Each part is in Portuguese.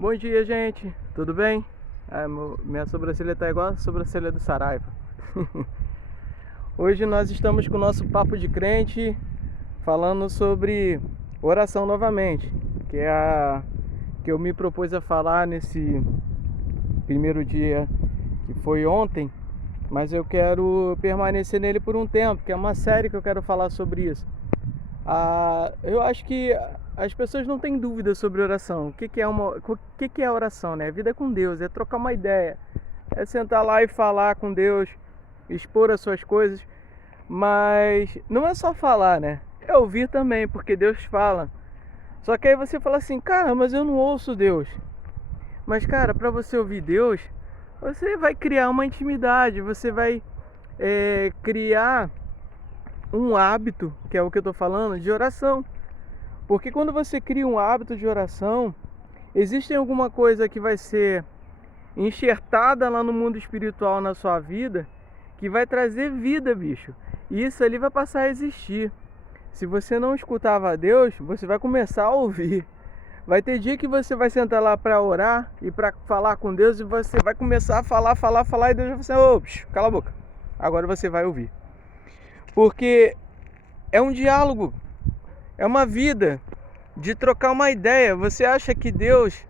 Bom dia, gente. Tudo bem? Minha sobrancelha tá igual a sobrancelha do Saraiva. Hoje nós estamos com o nosso papo de crente, falando sobre oração novamente, que é a que eu me propus a falar nesse primeiro dia, que foi ontem, mas eu quero permanecer nele por um tempo, que é uma série que eu quero falar sobre isso. Eu acho que as pessoas não têm dúvida sobre oração. O que é oração, né? A vida com Deus, é trocar uma ideia, é sentar lá e falar com Deus, expor as suas coisas, mas não é só falar, né? É ouvir também, porque Deus fala. Só que aí você fala assim, cara, mas eu não ouço Deus. Mas cara, para você ouvir Deus, você vai criar uma intimidade, você vai criar um hábito, que é o que eu estou falando, de oração. Porque quando você cria um hábito de oração, existe alguma coisa que vai ser enxertada lá no mundo espiritual na sua vida, que vai trazer vida, bicho. E isso ali vai passar a existir. Se você não escutava a Deus, você vai começar a ouvir. Vai ter dia que você vai sentar lá para orar e para falar com Deus, e você vai começar a falar, e Deus vai falar, ô, cala a boca. Agora você vai ouvir. Porque é um diálogo, é uma vida de trocar uma ideia. Você acha que Deus,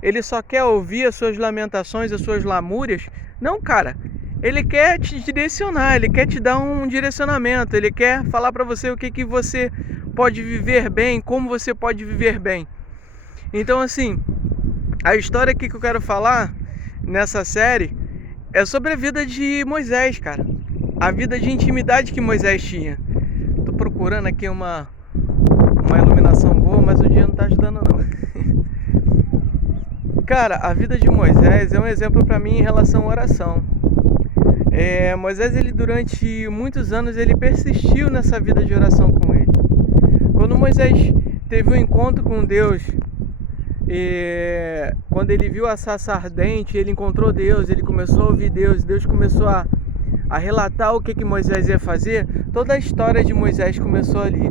ele só quer ouvir as suas lamentações, as suas lamúrias? Não, cara. Ele quer te direcionar, ele quer te dar um direcionamento, ele quer falar para você o que você pode viver bem, como você pode viver bem. Então, assim, a história aqui que eu quero falar nessa série é sobre a vida de Moisés, cara. A vida de intimidade que Moisés tinha. Tô procurando aqui uma iluminação boa, mas o dia não tá ajudando não. Cara, a vida de Moisés é um exemplo para mim em relação à oração. Moisés, ele durante muitos anos, ele persistiu nessa vida de oração com ele. Quando Moisés teve um encontro com Deus, quando ele viu a sarça ardente, ele encontrou Deus, ele começou a ouvir Deus, Deus começou a relatar o que Moisés ia fazer. Toda a história de Moisés começou ali.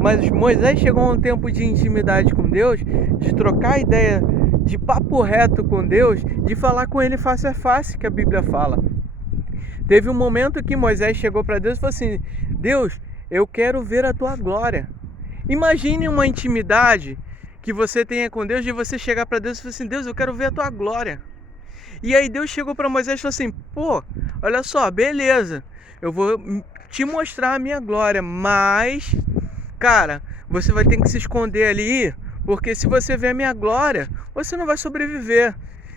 Mas Moisés chegou a um tempo de intimidade com Deus, de trocar ideia, de papo reto com Deus, de falar com ele face a face, que a Bíblia fala. Teve um momento que Moisés chegou para Deus e falou assim, Deus, eu quero ver a tua glória. Imagine uma intimidade que você tenha com Deus, de você chegar para Deus e falar assim, Deus, eu quero ver a tua glória. E aí Deus chegou para Moisés e falou assim, pô, olha só, beleza, eu vou te mostrar a minha glória, mas, cara, você vai ter que se esconder ali, porque se você ver a minha glória, você não vai sobreviver.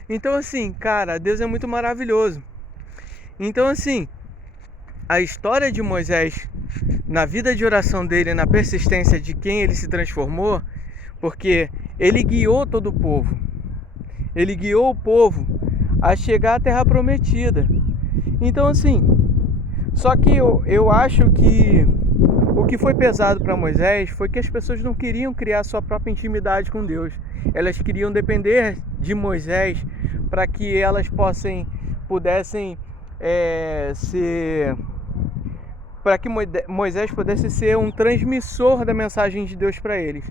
Então assim, cara, Deus é muito maravilhoso. Então assim, a história de Moisés, na vida de oração dele, na persistência de quem ele se transformou, porque ele guiou todo o povo. Ele guiou o povo a chegar à Terra Prometida. Então assim, só que eu acho que o que foi pesado para Moisés foi que as pessoas não queriam criar sua própria intimidade com Deus. Elas queriam depender de Moisés para que elas pudessem para que Moisés pudesse ser um transmissor da mensagem de Deus para eles.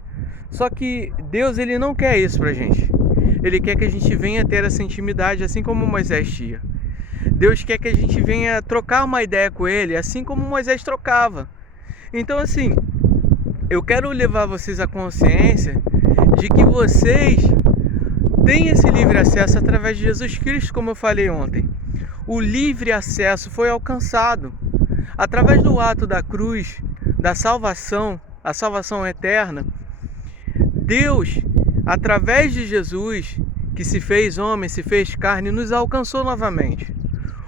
Só que Deus, ele não quer isso pra gente. Ele quer que a gente venha ter essa intimidade assim como Moisés tinha. Deus quer que a gente venha trocar uma ideia com ele assim como Moisés trocava. Então assim, eu quero levar vocês à consciência de que vocês têm esse livre acesso através de Jesus Cristo, como eu falei ontem. O livre acesso foi alcançado através do ato da cruz, da salvação, a salvação eterna. Deus, através de Jesus, que se fez homem, se fez carne, nos alcançou novamente.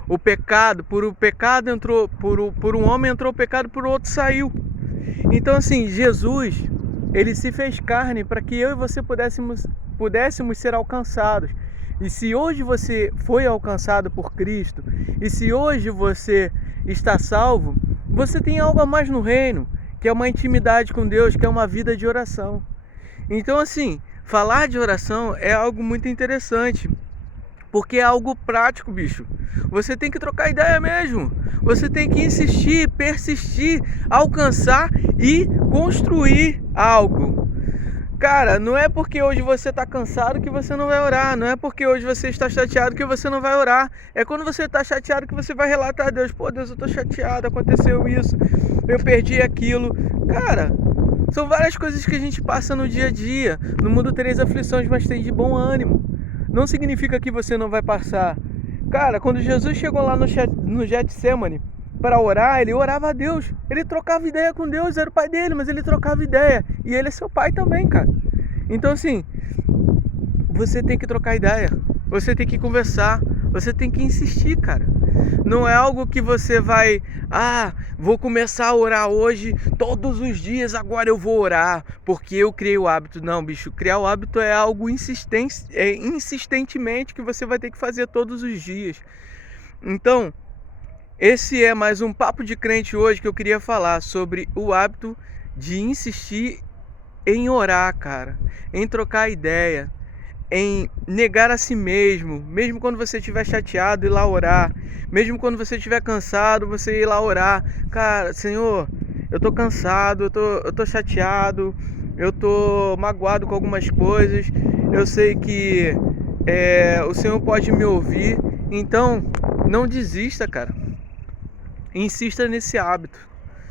O pecado, por um homem entrou o pecado, por outro saiu. Então assim, Jesus, ele se fez carne para que eu e você pudéssemos ser alcançados. E se hoje você foi alcançado por Cristo, e se hoje você está salvo, você tem algo a mais no reino, que é uma intimidade com Deus, que é uma vida de oração. Então assim, falar de oração é algo muito interessante, porque é algo prático, bicho. Você tem que trocar ideia mesmo. Você tem que insistir, persistir, alcançar e construir algo. Cara, não é porque hoje você está cansado que você não vai orar. Não é porque hoje você está chateado que você não vai orar. É quando você está chateado que você vai relatar a Deus. Pô, Deus, eu estou chateado, aconteceu isso, eu perdi aquilo. Cara, são várias coisas que a gente passa no dia a dia. No mundo tereis aflições, mas tem de bom ânimo. Não significa que você não vai passar. Cara, quando Jesus chegou lá no Getsemane para orar, ele orava a Deus. Ele trocava ideia com Deus, era o pai dele, mas ele trocava ideia. E ele é seu pai também, cara. Então assim, você tem que trocar ideia. Você tem que conversar. Você tem que insistir, cara. Não é algo que você vai, vou começar a orar hoje, todos os dias, agora eu vou orar, porque eu criei o hábito. Não, bicho, criar o hábito é algo insistentemente que você vai ter que fazer todos os dias. Então, esse é mais um Papo de Crente hoje que eu queria falar sobre o hábito de insistir em orar, cara, em trocar ideia, em negar a si mesmo, mesmo quando você estiver chateado, ir lá orar, mesmo quando você estiver cansado, você ir lá orar. Cara, Senhor, eu tô cansado, eu tô chateado, eu tô magoado com algumas coisas, eu sei que o Senhor pode me ouvir, então não desista, cara, insista nesse hábito,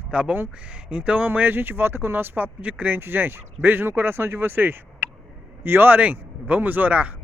tá bom? Então amanhã a gente volta com o nosso Papo de Crente, gente. Beijo no coração de vocês. E orem, vamos orar.